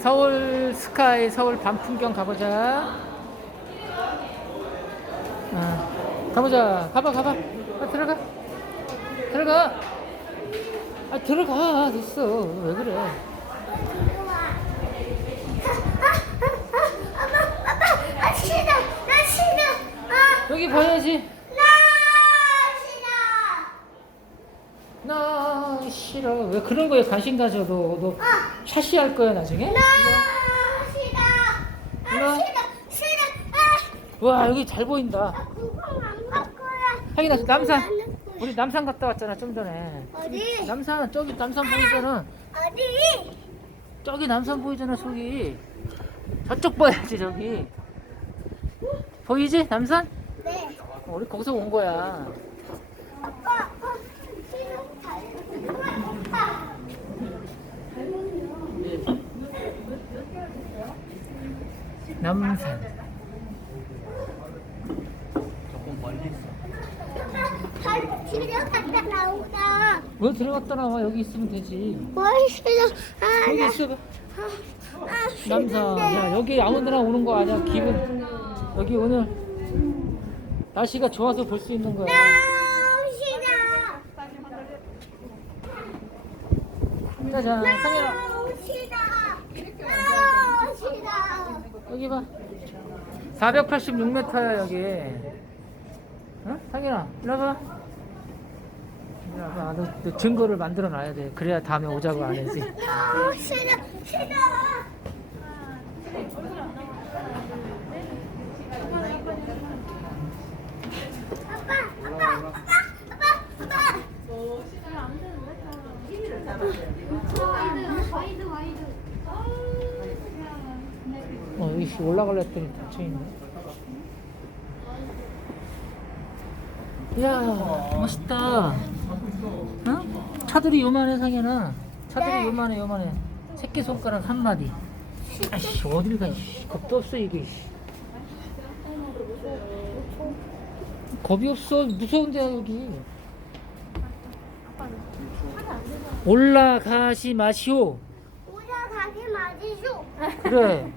서울 스카이 서울 밤 풍경 가보자. 아, 가보자. 가봐, 가봐. 아, 들어가. 들어가. 아, 들어가. 됐어. 왜 그래? 여기 봐야지. 나 싫어, 나 싫어. 왜 그런 거에 관심 가져? 너, 너 샤시 할 거야, 나중에? 나 싫어, 나? 나 싫어, 싫어, 와, 여기 잘 보인다. 아, 그거 안갈 거야. 하긴 나 남산. 나는 거야. 우리 남산 갔다 왔잖아, 좀 전에. 어디? 남산, 저기 남산 보이잖아. 어디? 저기 남산 보이잖아, 저기. 저쪽 봐야지, 저기. 보이지? 남산? 네. 어, 우리 거기서 온 거야. 아빠, 아빠, 싫어, 아빠. 남산. 갔다. 왜 들어갔다 나와? 여기 있으면 되지. 뭘 싫어? 아, 여기 나, 있어봐. 아, 남산. 싫은데. 야, 여기 아무 데나 오는 거 아니야. 기분. 여기 오늘 날씨가 좋아서 볼 수 있는 거야. 나 싫어. 짜잔. 상현아. 나 싫어. 나 싫어. 여기 봐. 486m야, 여기. 어? 상현아, 일로 와봐. 일로 와봐. 너, 너 증거를 만들어 놔야 돼. 그래야 다음에 오자고 안 하지. 나 싫어. 싫어. 아빠, 아빠, 아빠, 아빠, 아빠. 와이드, 와이드. 어, 여기 씨 올라갈라 했더니 닫혀있네. 이야, 멋있다. 어? 차들이 요만해, 상현아. 차들이 네. 요만해, 요만해. 새끼손가락 한 마디. 아이씨, 어딜 가, 이씨. 겁도 없어, 이게, 이씨. 겁이 없어. 무서운데, 여기. 올라가시 마시오. 올라가기 맞으쇼. 그래.